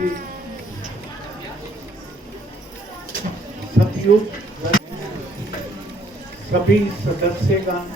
जी, सतयुग सभी सदस्यगण,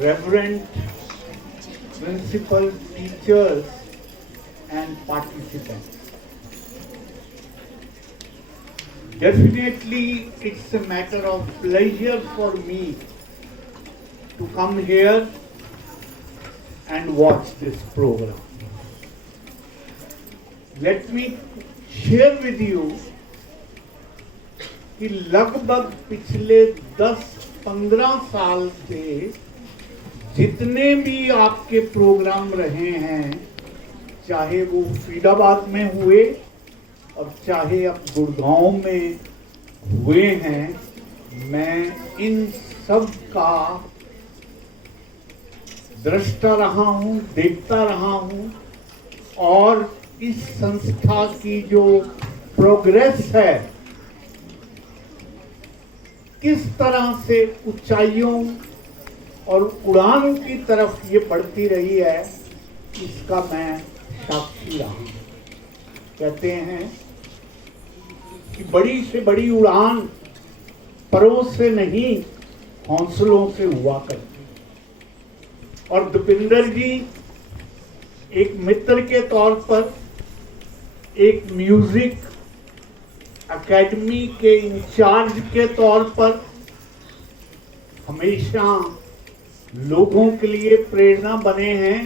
reverend principal, teachers and participants. Definitely, it's a matter of pleasure for me to come here and watch this program. Let me share with you कि लगभग पिछले 10-15 साल से जितने भी आपके प्रोग्राम रहे हैं, चाहे वो फरीदाबाद में हुए और चाहे अब गुड़गांव में हुए हैं, मैं इन सब का दृष्टा रहा हूँ, देखता रहा हूँ और इस संस्था की जो प्रोग्रेस है, किस तरह से ऊंचाइयों और उड़ान की तरफ ये बढ़ती रही है, इसका मैं साक्षी रहा हूं। कहते हैं कि बड़ी से बड़ी उड़ान परों से नहीं, हौसलों से हुआ करती। और दीपेंद्र जी एक मित्र के तौर पर, एक म्यूजिक एकेडमी के इंचार्ज के तौर पर हमेशा लोगों के लिए प्रेरणा बने हैं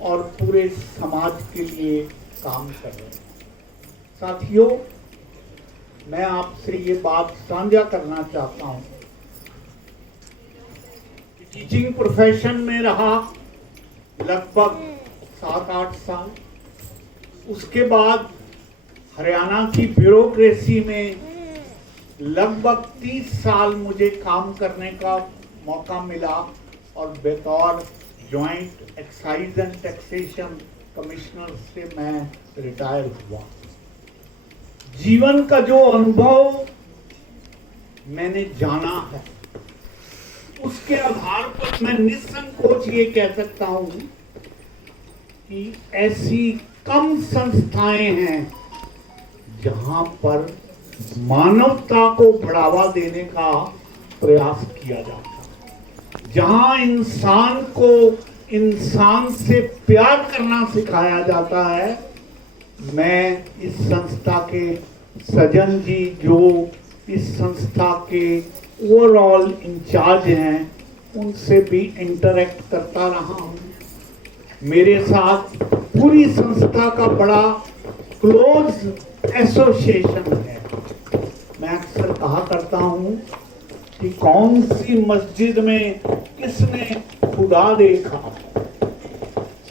और पूरे समाज के लिए काम कर रहे हैं। साथियों, मैं आपसे ये बात साझा करना चाहता हूँ, टीचिंग प्रोफेशन में रहा लगभग 7-8 साल, उसके बाद हरियाणा की ब्यूरोक्रेसी में लगभग 30 साल मुझे काम करने का मौका मिला और बतौर joint excise and taxation commissioner से मैं रिटायर हुआ। जीवन का जो अनुभव मैंने जाना है, उसके आधार पर मैं निसंकोच ये कह सकता हूं कि ऐसी कम संस्थाएं हैं जहां पर मानवता को बढ़ावा देने का प्रयास किया जाता है, जहां इंसान को इंसान से प्यार करना सिखाया जाता है। मैं इस संस्था के सजन जी, जो इस संस्था के ओवरऑल इंचार्ज हैं, उनसे भी इंटरेक्ट करता रहा हूं। मेरे साथ पूरी संस्था का बड़ा क्लोज एसोसिएशन है। मैं अक्सर कहा करता हूं कि कौन सी मस्जिद में किसने खुदा देखा,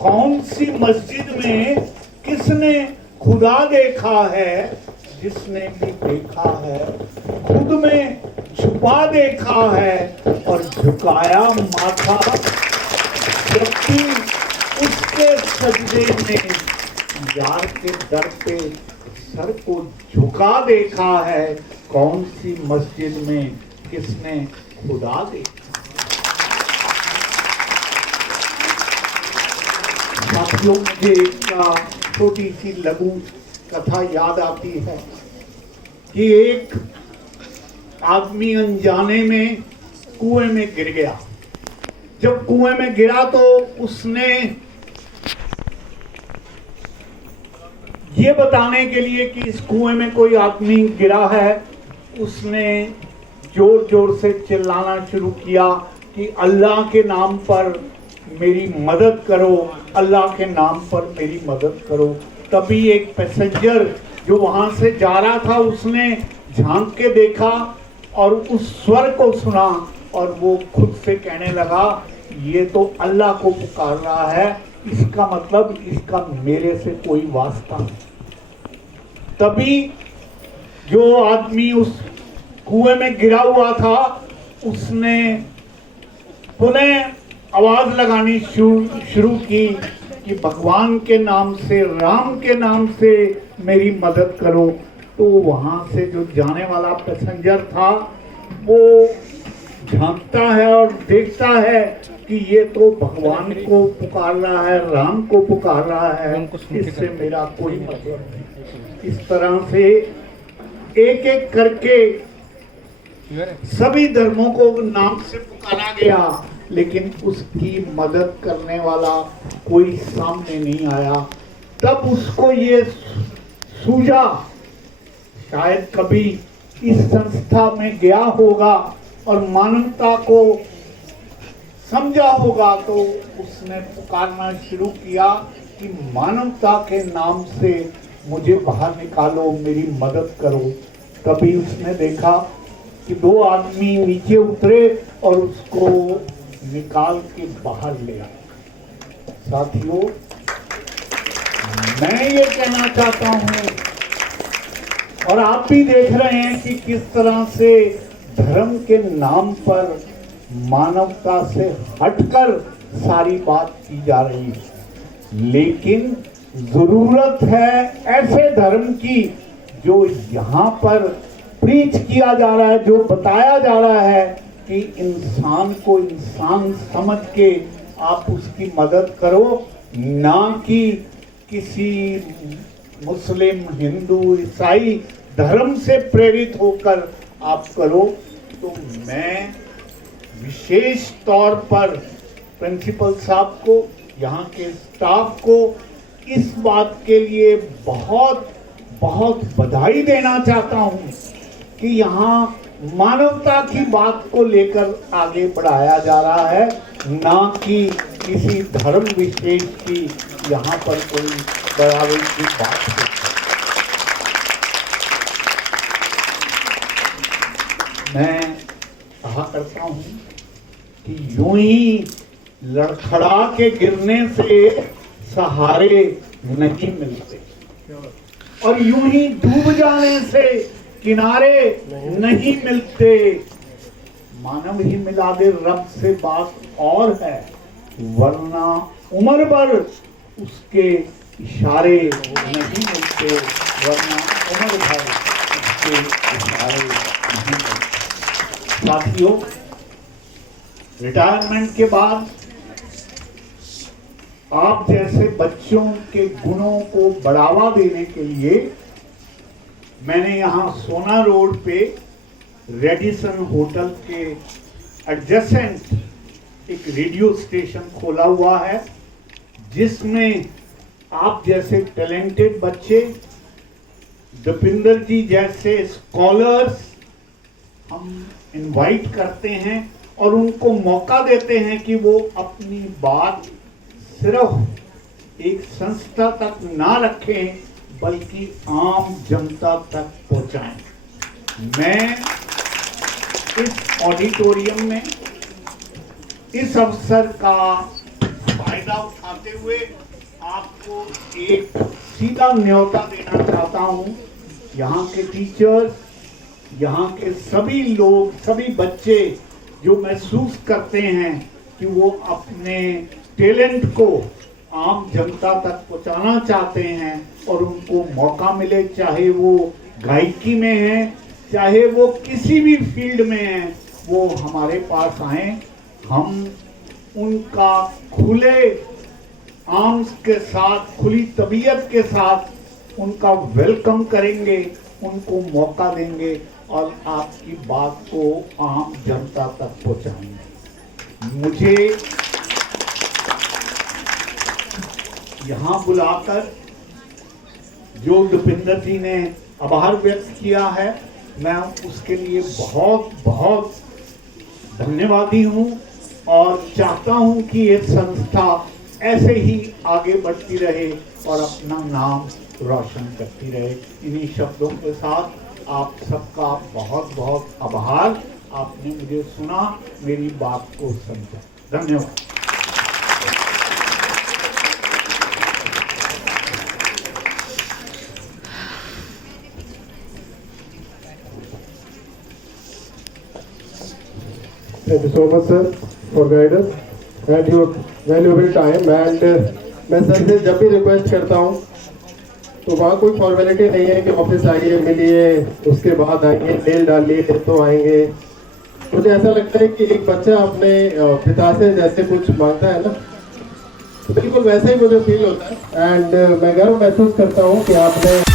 कौन सी मस्जिद में किसने खुदा देखा है, जिसने भी देखा है खुद में छुपा देखा है और झुकाया माथा जबकि उसके सजदे में यार के दर पे सर को झुका देखा है। कौन सी मस्जिद में किसने खुदा देखा। साथियों, मुझे एक छोटी सी लघु कथा याद आती है कि एक आदमी अनजाने में कुएं में गिर गया। जब कुएं में गिरा तो उसने ये बताने के लिए कि इस कुएं में कोई आदमी गिरा है, उसने जोर जोर से चिल्लाना शुरू किया कि अल्लाह के नाम पर मेरी मदद करो, अल्लाह के नाम पर मेरी मदद करो। तभी एक पैसेंजर जो वहां से जा रहा था, उसने झांक के देखा और उस स्वर को सुना और वो खुद से कहने लगा, ये तो अल्लाह को पुकार रहा है, इसका मतलब इसका मेरे से कोई वास्ता नहीं। तभी जो आदमी उस कुएं में गिरा हुआ था, उसने पुनः आवाज लगानी शुरू की कि भगवान के नाम से, राम के नाम से मेरी मदद करो। तो वहां से जो जाने वाला पैसेंजर था, वो झांकता है और देखता है कि ये तो भगवान को पुकार रहा है, राम को पुकार रहा है, इससे मेरा कोई मतलब नहीं। इस तरह से एक एक करके सभी धर्मों को नाम से पुकारा गया, लेकिन उसकी मदद करने वाला कोई सामने नहीं आया। तब उसको ये सूझा, शायद कभी इस संस्था में गया होगा और मानवता को समझा होगा, तो उसने पुकारना शुरू किया कि मानवता के नाम से मुझे बाहर निकालो, मेरी मदद करो। तभी उसने देखा कि 2 आदमी नीचे उतरे और उसको निकाल के बाहर ले आए। साथियों, मैं ये कहना चाहता हूं, और आप भी देख रहे हैं कि किस तरह से धर्म के नाम पर मानवता से हटकर सारी बात की जा रही है। लेकिन जरूरत है ऐसे धर्म की जो यहाँ पर प्रीच किया जा रहा है, जो बताया जा रहा है कि इंसान को इंसान समझ के आप उसकी मदद करो, ना कि किसी मुस्लिम, हिंदू, ईसाई धर्म से प्रेरित होकर आप करो। तो मैं विशेष तौर पर प्रिंसिपल साहब को, यहाँ के स्टाफ को इस बात के लिए बहुत बहुत बधाई देना चाहता हूँ कि यहाँ मानवता की बात को लेकर आगे बढ़ाया जा रहा है, ना कि किसी धर्म विशेष की यहाँ पर कोई बढ़ावे की बात है। मैं कहा करता हूँ कि यूं ही लड़खड़ा के गिरने से सहारे नहीं मिलते, और यूं ही डूब जाने से किनारे नहीं मिलते। मानव ही मिला दे रब से बात और है, वरना उम्र भर उसके इशारे नहीं मिलते, वरना उम्र भर उसके इशारे नहीं मिलते। साथियों, रिटायरमेंट के बाद आप जैसे बच्चों के गुणों को बढ़ावा देने के लिए मैंने यहाँ सोना रोड पे रेडिसन होटल के एडजेसेंट एक रेडियो स्टेशन खोला हुआ है, जिसमें आप जैसे टैलेंटेड बच्चे, दीपिंदर जी जैसे स्कॉलर्स हम इनवाइट करते हैं और उनको मौका देते हैं कि वो अपनी बात सिर्फ एक संस्था तक ना रखें, बल्कि आम जनता तक पहुंचाएं। मैं इस ऑडिटोरियम में इस अवसर का फायदा उठाते हुए आपको एक सीधा न्योता देना चाहता हूं। यहाँ के टीचर्स, यहाँ के सभी लोग, सभी बच्चे जो महसूस करते हैं कि वो अपने टैलेंट को आम जनता तक पहुंचाना चाहते हैं और उनको मौका मिले, चाहे वो गायकी में है, चाहे वो किसी भी फील्ड में है, वो हमारे पास आए। हम उनका खुले आर्म्स के साथ, खुली तबीयत के साथ उनका वेलकम करेंगे, उनको मौका देंगे और आपकी बात को आम जनता तक पहुंचाएंगे। मुझे यहाँ बुलाकर जो दीपिंदर जी ने आभार व्यक्त किया है, मैं उसके लिए बहुत बहुत धन्यवादी हूँ और चाहता हूँ कि ये संस्था ऐसे ही आगे बढ़ती रहे और अपना नाम रोशन करती रहे। इन्हीं शब्दों के साथ आप सबका बहुत बहुत आभार। आपने मुझे सुना, मेरी बात को समझा। धन्यवाद। Thank you so much, sir, for guidance and your valuable time. And मैं सर से जब भी रिक्वेस्ट करता हूँ तो वहाँ कोई फॉर्मेलिटी नहीं है कि ऑफिस आइए, मिलिए, उसके बाद आएंगे, मेल डालिए तो आएंगे। मुझे ऐसा लगता है कि एक बच्चा अपने पिता से जैसे कुछ मांगता है ना, तो बिल्कुल वैसा ही मुझे फील होता है। एंड मैं गर्व महसूस करता हूँ कि आपने